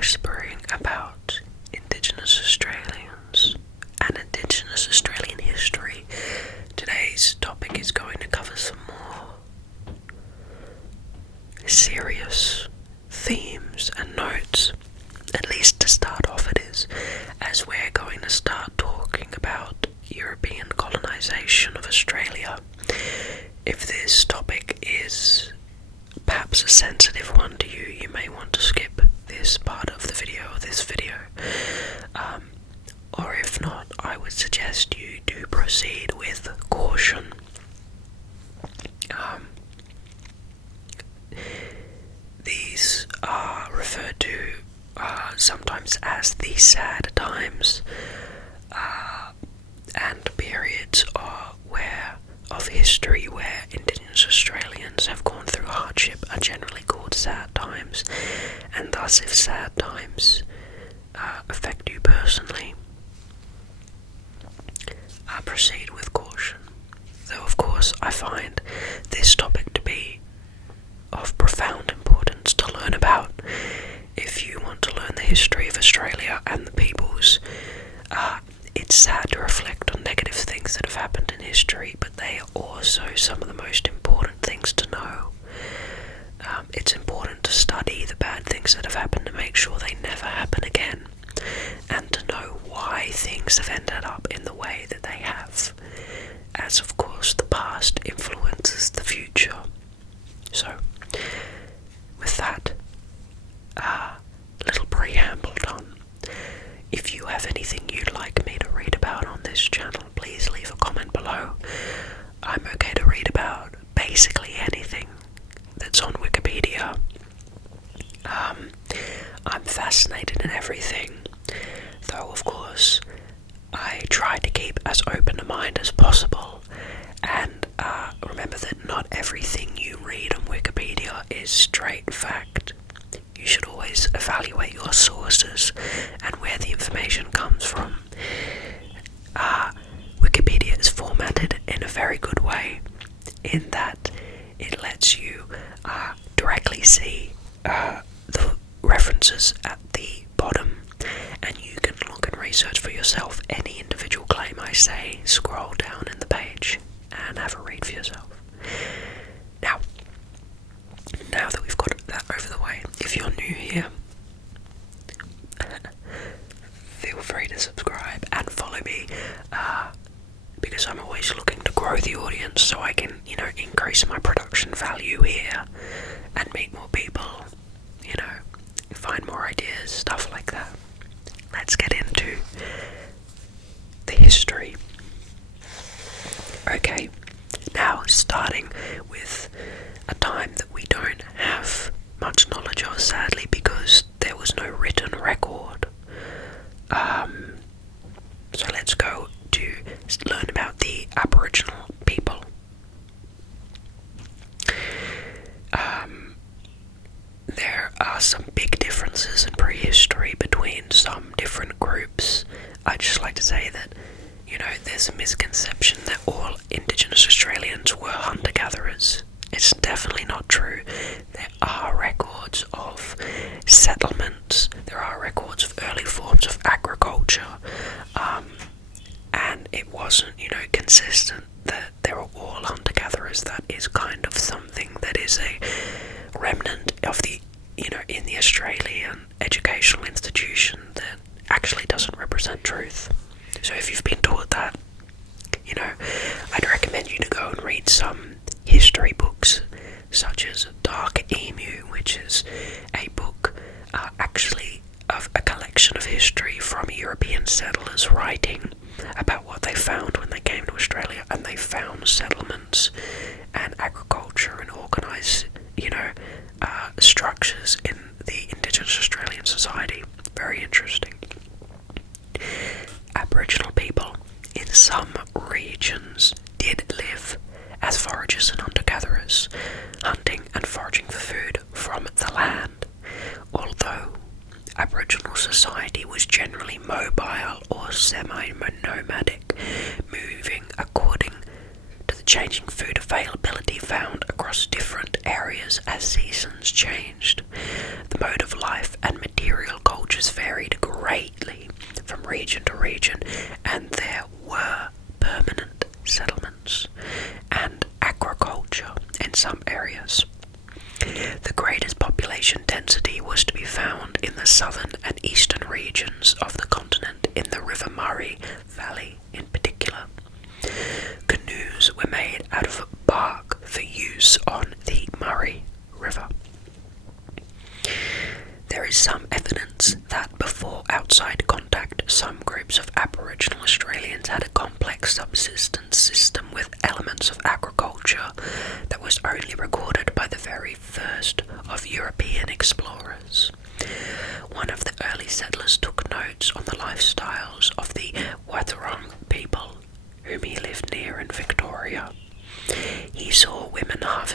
whispering about Indigenous Australians and Indigenous Australian history. Today's topic is going to cover some more serious themes and notes, at least to start off it is, as we're going to start talking about European colonization of Australia. If this topic is perhaps a sensitive one to you, you may want to skip this part of the video or this video. Or if not, I would suggest you do proceed with caution. These are referred to sometimes as the sad times, and periods of history where Indigenous Australians have gone through hardship are generally called sad times, and thus if sad times affect you personally, proceed with caution. Though of course I find this topic to be of profound importance to learn about. If you want to learn the history of Australia and the peoples, it's sad to reflect on negative things that have happened in history, but they are also some of the most important things to know. It's important to study the bad things that have happened to make sure they never happen again, and to know why things have ended up in the way that they have, as of course the past influences the future. So, with that little preamble done, if you have anything you'd like me to read about on this channel, please leave a comment below. I'm okay to read about basically anything that's on Wikipedia. I'm fascinated in everything, though of course I try to keep as open a mind as possible, and remember that not everything you read on Wikipedia is straight fact. You should always evaluate your sources and where the information comes from. Wikipedia is formatted in a very good way, in that it lets you directly see the references at the bottom, and you can look and research for yourself any individual claim I say. Scroll down in the page and have a read for yourself. Now that we've got that over the way, if you're new here, feel free to subscribe and follow me, because I'm always looking to grow the audience so I can, increase my production value here and meet more people, find more ideas, stuff like that. Let's get into the history. Okay, now starting with a time that we don't have much knowledge of, sadly, because there was no written record. So let's go to learn about the Aboriginal people. There are some big differences in prehistory between some different groups. I'd just like to say that, there's a misconception that all Indigenous Australians were hunter-gatherers. It's definitely not true. There are records of settlements, there are records of early forms of agriculture, and it wasn't, consistent that they were all hunter-gatherers. That is kind of something that is a remnant of the, in the Australian educational institution that actually doesn't represent truth. So if you've been taught that, I'd recommend you to go and read some history books, such as Dark Emu, which is a book actually of a collection of history from European settlers writing about what they found when they came to Australia, and they found settlements and agriculture and organised, structures in the Indigenous Australian society. Very interesting. Aboriginal people in some regions did live as foragers and hunter-gatherers, hunting and foraging for food from the land. Although Aboriginal society was generally mobile or semi-nomadic, moving according to the changing food availability found across different areas as seasons changed. The mode of life and material culture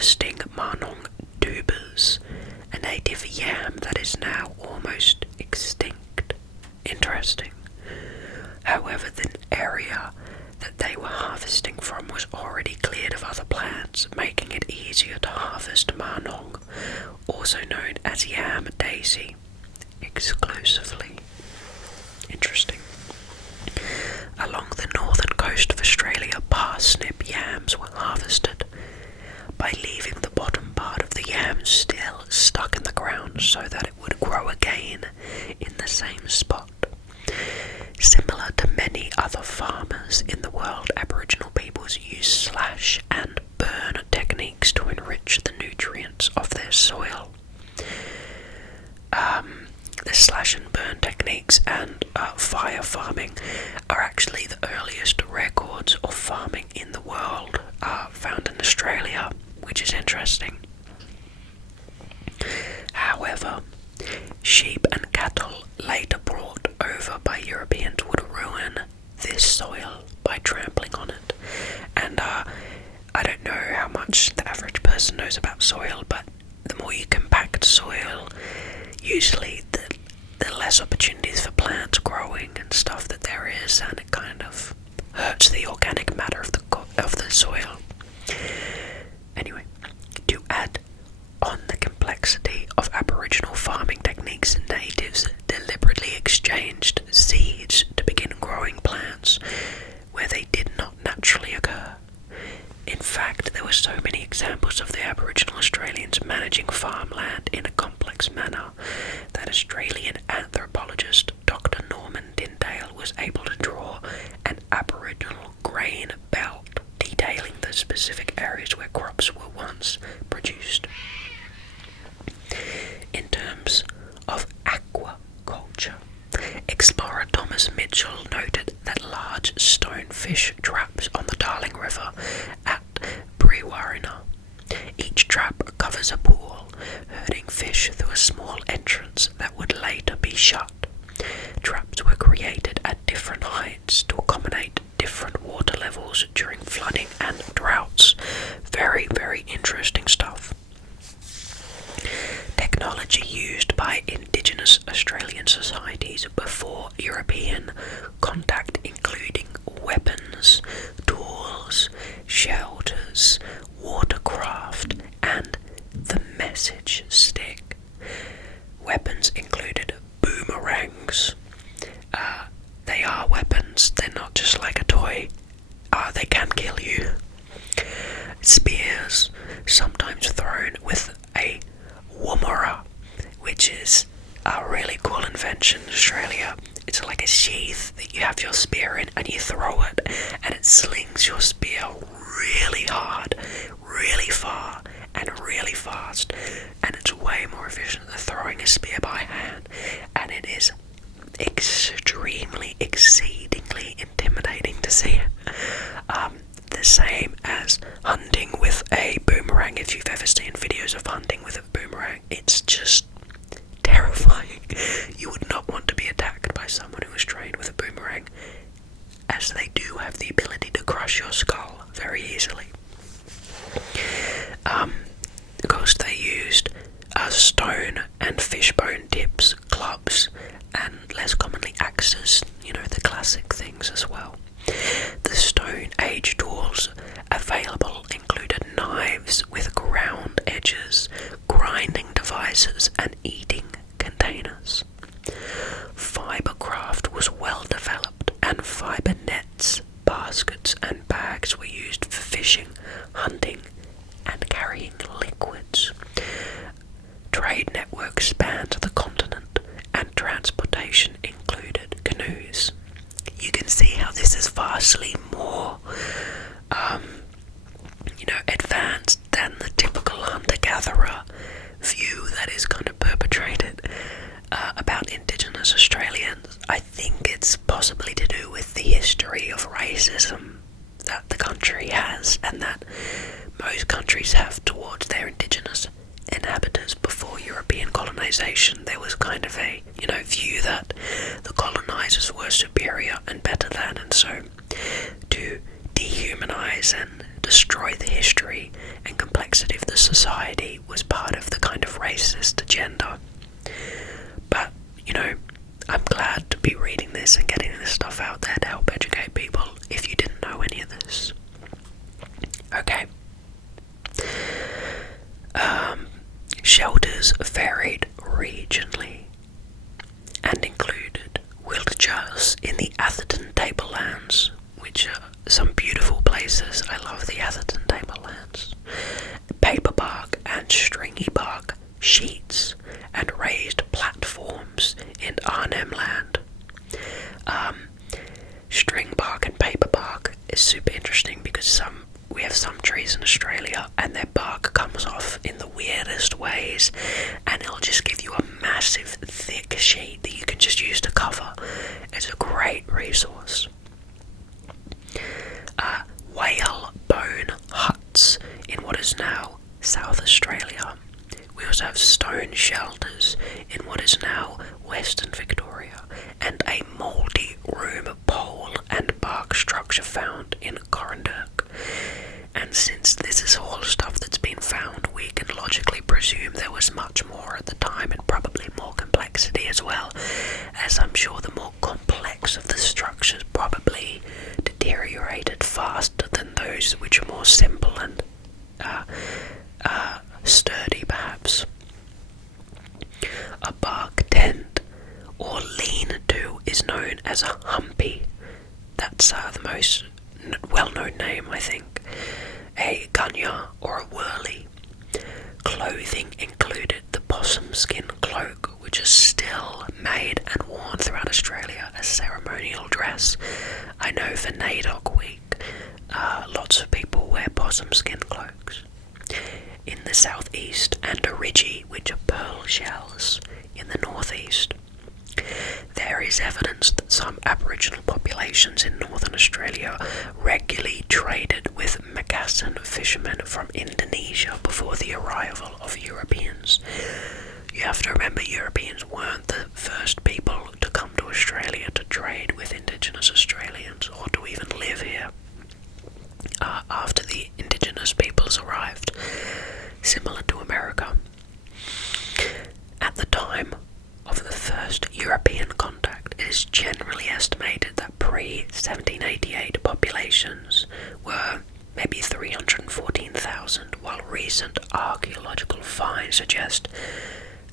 harvesting Marnong tubers, a native yam that is now almost extinct. Interesting. However, the area that they were harvesting from was already cleared of other plants, making it easier to harvest Marnong, also known as yam daisy, exclusively. Interesting. Along the northern coast of Australia, parsnip yams were harvested by leaving the bottom part of the yam still stuck in the ground so that it would grow again in the same spot. Similar to many other farmers in the world, Aboriginal peoples use slash and burn techniques to enrich the nutrients of their soil. The slash and burn techniques and fire farming are actually the earliest records of farming in the world found in Australia, which is interesting. However, sheep and cattle later brought over by Europeans would ruin this soil by trampling on it. And I don't know how much the average person knows about soil, but the more you compact soil, usually the less opportunities for plants growing and stuff that there is, and it kind of hurts the organic matter of the soil. Anyway, to add on the complexity of Aboriginal farming techniques, natives deliberately exchanged seeds to begin growing plants where they did not naturally occur. In fact, there were so many examples of the Aboriginal Australians managing farmland in a complex manner that Australian anthropologist Dr. Norman Tyndale was able to draw an Aboriginal grain belt detailing the specific areas where crops were once produced. In terms of aqua culture, explorer Thomas Mitchell noted that large stonefish traps on the Darling River at Brewarrina. Each trap covers a pool, herding fish through a small entrance that would later be shut. Traps were created at different heights to accommodate different water levels during flooding and droughts. Very, very interesting stuff. Technology used by Indigenous Australian societies before European contact, including weapons, tools, shelters, watercraft, and the message stick. Weapons included boomerangs. They are weapons, they're not just like a toy. They can kill you. Spears, sometimes thrown with a woomera, which is a really cool invention in Australia. It's like a sheath that you have your spear in and you throw it, and it slings your spear really hard, really far, and really fast, and it's way more efficient than throwing a spear by hand, and it is exceedingly intimidating to see it. The same as hunting with a boomerang. If you've ever seen videos of hunting with a boomerang, it's just terrifying. You would not want to be attacked by someone who is trained with a boomerang, as they do have the ability to crush your skull very easily. Of course, they used stone and fishbone tips, clubs, and less commonly axes, the classic things as well. The Stone Age tools available included knives with ground edges, grinding devices, and eating containers. Fibercraft was well developed, and fiber nets, baskets, and bags were used for fishing, hunting, and carrying liquids. Trade networks spanned the continent, and transportation included canoes. You can see how this is vastly more, advanced than the typical hunter-gatherer view that is kind of perpetrated about Indigenous Australians. I think it's possibly to do with the history of racism that the country has, and that most countries have towards their Indigenous inhabitants before European colonization. There was kind of a, view that the colonizers were superior and better than, and so to dehumanize and destroy the history history and complexity of the society was part of the kind of racist agenda. But, I'm glad to be reading this and getting this stuff out there to help educate people if you didn't know any of this. Okay. Shelters varied regionally and included wheelchairs in the Atherton Tablelands, which are some beautiful places. I love the Atherton Tablelands. Paper bark and stringy bark sheets and raised platforms in Arnhem Land. String bark and paper bark is super interesting because we have some trees in Australia and their bark comes off in the weirdest ways, and it'll just give you a massive thick sheet that you can just use to cover. It's a great resource. Whale bone huts in what is now South Australia. We also have stone shelters in what is now Western Victoria, and a multi-room pole and bark structure found in Coranderrk. And since this is all stuff that's been found, we can logically presume there was much more at the time and probably more complexity as well, as I'm sure the more complex of the structures probably deteriorated faster than those which are more simple and sturdy, perhaps. A bark tent or lean-to is known as a humpy. That's the most well-known name, I think. A gunya or a whirly. Clothing included the possum skin cloak, which is still made and worn throughout Australia as ceremonial dress. I know for NAIDOC week, lots of people wear possum skin cloaks. In the southeast, and origi, which are pearl shells in the northeast. There is evidence that some Aboriginal populations in northern Australia regularly traded with Macassan fishermen from Indonesia before the arrival of Europeans. You have to remember, Europeans weren't the first people to come to Australia to trade with Indigenous Australians or to even live here. After the Indigenous peoples arrived, similar to America. At the time of the first European contact, it is generally estimated that pre-1788 populations were maybe 314,000, while recent archaeological finds suggest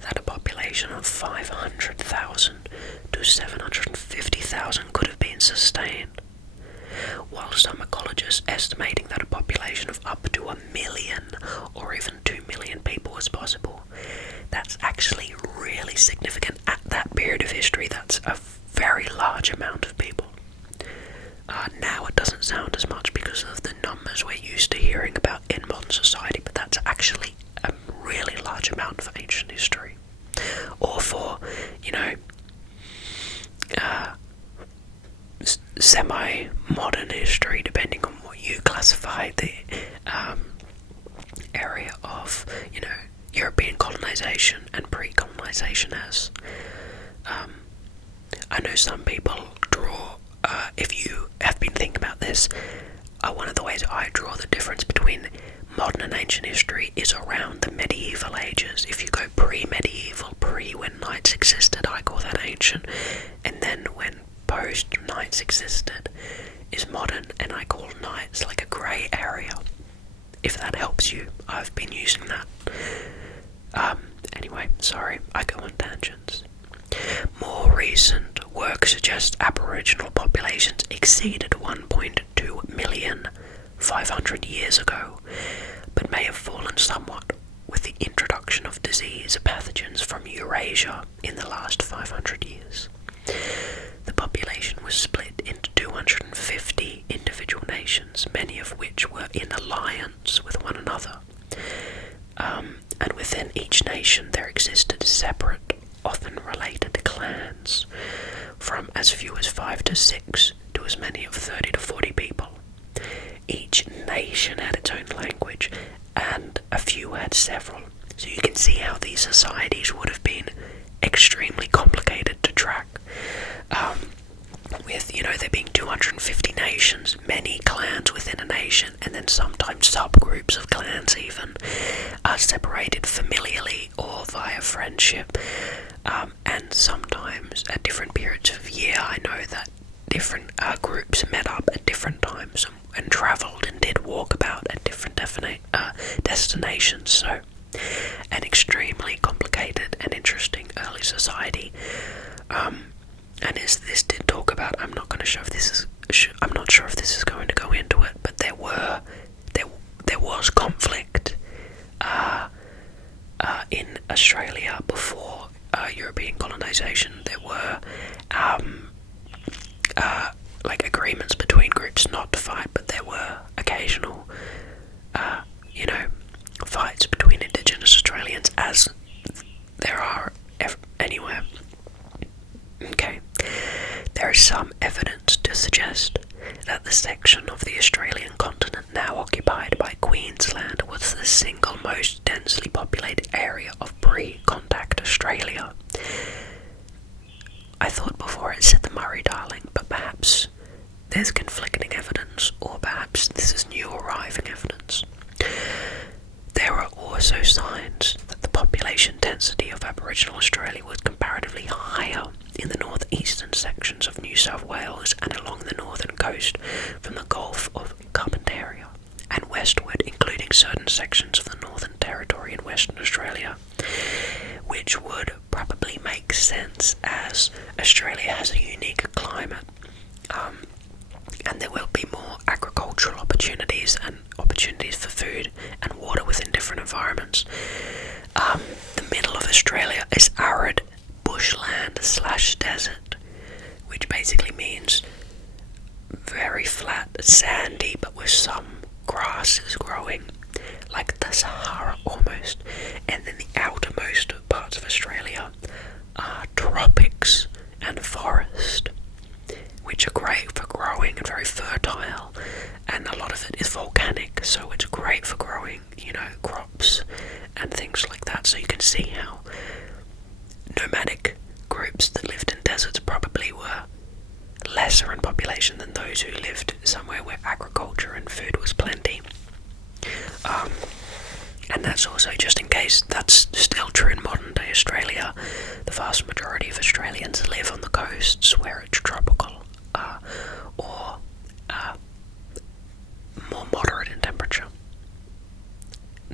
that a population of 500,000 to 750,000 could have been sustained, while some ecologists estimating that a population of up to 1 million or even 2 million people was possible. That's actually really significant at that period of history. That's a very large amount of people. Now it doesn't sound as much because of the numbers we're used to hearing about in modern society, but that's actually a really large amount for ancient history. Or for, semi-modern history, depending on what you classify the area of, European colonization and pre-colonization as. I know some people draw, if you have been thinking about this, one of the ways I draw the difference between modern and ancient history is around the medieval ages. If you go pre-medieval, when knights existed, I call that ancient, and then when post-knights existed is modern, and I call knights like a grey area. If that helps you, I've been using that. Anyway, sorry, I go on tangents. More recent work suggests Aboriginal populations exceeded 1.2 million 500 years ago, but may have fallen somewhat with the introduction of disease pathogens from Eurasia in the last 500 years. The population was split into 250 individual nations, many of which were in alliance with one another. And within each nation there existed separate, often related clans, from as few as 5 to 6 to as many of 30 to 40 people. Each nation had its own language, and a few had several. So you can see how these societies would have been extremely complicated to track. With, there being 250 nations, many clans within a nation, and then sometimes subgroups groups of clans even, are separated familially or via friendship, and sometimes at different periods of year. I know that different groups met up at different times and travelled and did walkabout at different destinations, so an extremely complicated and interesting early society. And as this did talk about, I'm not sure if this is going to go into it, but there was conflict in Australia before European colonisation. There were like agreements between groups not to fight, but there were occasional fights between Indigenous Australians, as there are anywhere. Okay, there is some evidence to suggest that the section of the Australian continent now occupied by Queensland was the single most densely populated area of pre-contact Australia. I thought before it said the Murray-Darling, but perhaps there's conflicting evidence, or perhaps this is new arriving evidence. There are also signs that the population density of Aboriginal Australia was comparatively higher in the northeastern sections of New South Wales and along the northern coast from the Gulf of Carpentaria and westward, including certain sections of the Northern Territory in Western Australia, which would probably make sense as Australia has a unique climate, and there will be more agricultural opportunities and opportunities for food and water within different environments. The middle of Australia is arid bushland/desert, which basically means very flat, sandy, but with some grasses growing, like the Sahara almost. And then the outermost parts of Australia are tropics and forest, which are great for growing and very fertile, and a lot of it is volcanic, so it's great for growing, crops and things like that. So you can see how nomadic groups that lived in deserts probably were lesser in population than those who lived somewhere where agriculture and food was plenty. And that's also, just in case that's still true in modern day Australia, the vast majority of Australians live on the coasts where it's tropical, or more moderate in temperature.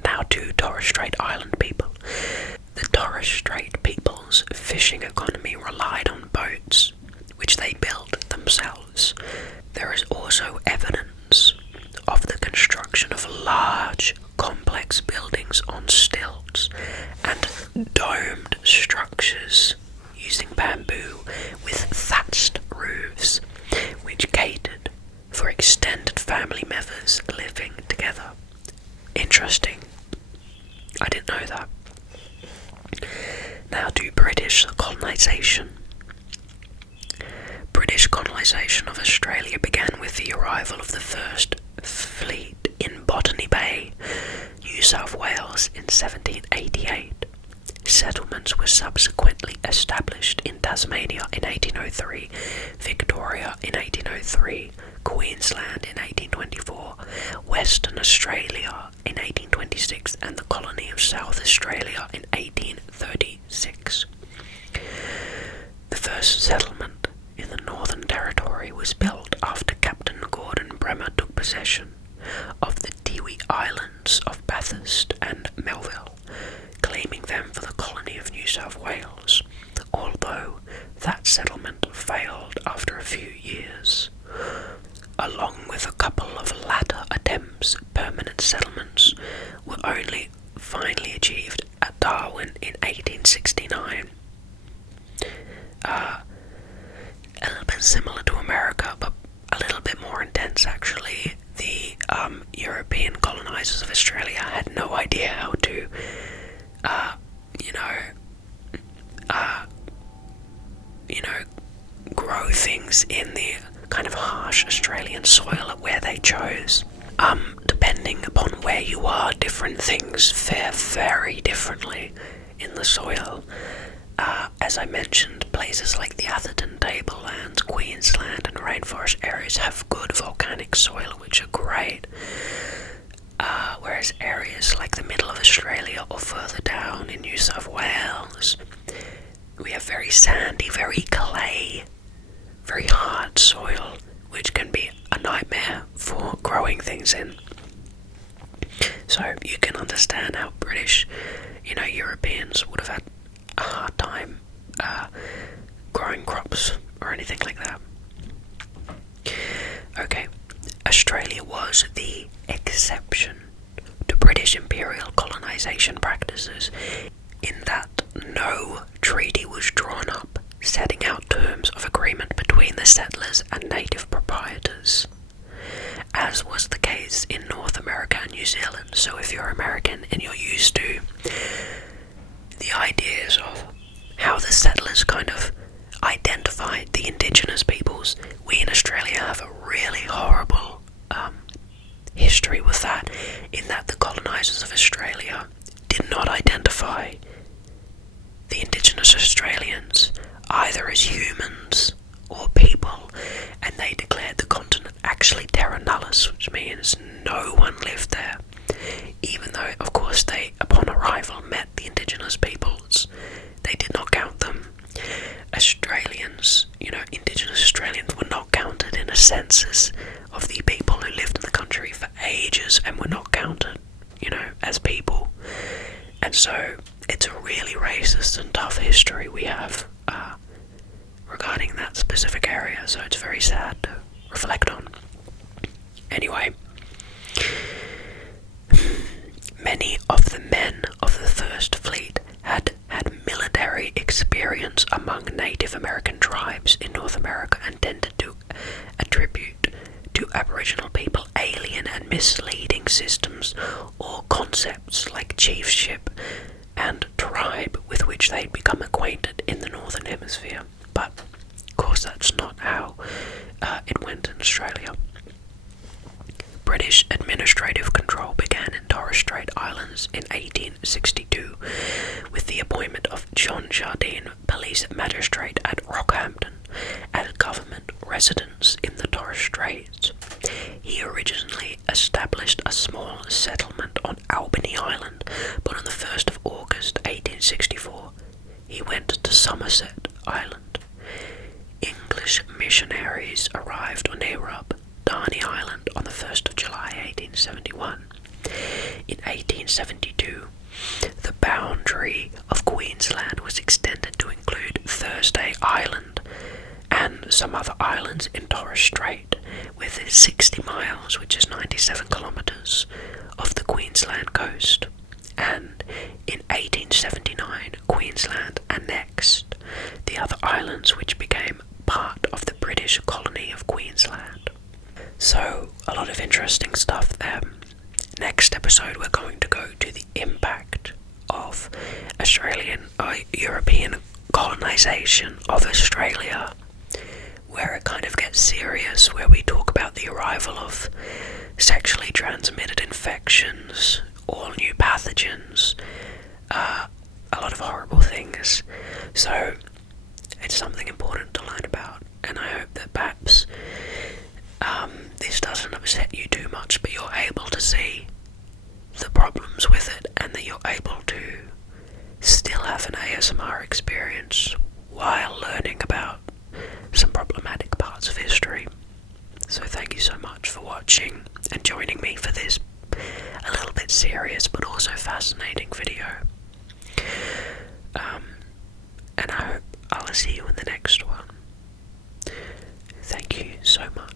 Now to Torres Strait Island people. The Torres Strait people's fishing economy relied on boats, which they built themselves. There is also evidence of the construction of large, complex buildings on stilts and domed structures using bamboo with thatched roofs, which catered for extended family members living together. Interesting. I didn't know that. Now to British colonisation. British colonisation of Australia began with the arrival of the first fleet in Botany Bay, New South Wales in 1788. Settlements were subsequently established in Tasmania in 1803, Victoria in 1803, Queensland in 1824, Western Australia in 1826, and the colony of South Australia in 1836. The first settlement in the Northern Territory was built after Captain Gordon Bremer took possession of the Tiwi Islands of Bathurst and Melville, claiming them for the colony of New South Wales, although that settlement failed after a few years. Along with a couple of latter attempts, permanent settlements were only finally achieved at Darwin in 1869. A little bit similar to America, but a little bit more intense actually. The European colonizers of Australia had no idea how to grow things in the kind of harsh Australian soil where they chose. Depending upon where you are, different things fare very differently in the soil. As I mentioned, places like the Atherton Tablelands, Queensland and rainforest areas have good volcanic soil, which are great. Whereas whereas areas like the middle of Australia or further down in New South Wales, we have very sandy, very clay, very hard soil, which can be a nightmare for growing things in. So you can understand how British, Europeans would have had a hard time growing crops or anything like that. Okay, Australia was the exception to British imperial colonisation practices in that no treaty was drawn up setting out terms of agreement between the settlers and native proprietors, as was the case in North America and New Zealand. So if you're American and you're used to the ideas of how the settlers kind of identified the indigenous peoples, we in Australia have a really horrible history with that, in that the colonisers of Australia did not identify the Indigenous Australians either as humans or people, and they declared the continent actually terra nullius, which means no one lived there, even though of course they upon arrival met the indigenous peoples. They did not count them. Australians, Indigenous Australians were not counted in a census of the people who lived in the country for ages and were not counted, as people. And so it's a really racist and tough history we have regarding that specific area, so it's very sad to reflect on. Anyway, many of the men of the First Fleet had military experience among Native American tribes in North America and tended to attribute to Aboriginal people alien and misleading systems or concepts like chiefship and tribe with which they'd become acquainted in the Northern Hemisphere. But, of course, that's not how it went in Australia. British administrative control began in Torres Strait Islands in 1862 with the appointment of John Jardine, police magistrate at Rockhampton, as government residence in the Torres Straits. He originally established a small settlement on Albany Island, but on the 1st of August 1864 he went to Somerset Island. English missionaries arrived on Erub, Darney Island, on the 1st of July 1871. In 1872, the boundary of Queensland was extended to include Thursday Island and some other islands in Torres Strait, with 60 miles, which is 97 kilometres, of the Queensland coast. And in 1879, Queensland annexed the other islands, which became part of the British colony of Queensland. So, a lot of interesting stuff there. Next episode we're going to go to the impact of European colonisation of Australia, where it kind of gets serious, where we talk about the arrival of sexually transmitted infections, all new pathogens, a lot of horrible things. So it's something important to learn about, and I hope that perhaps this doesn't upset you too much, but you're able to see the problems with it, and that you're able to still have an ASMR experience while learning about some problematic parts of history. So thank you so much for watching and joining me for this a little bit serious but also fascinating video. And I hope I'll see you in the next one. Thank you so much.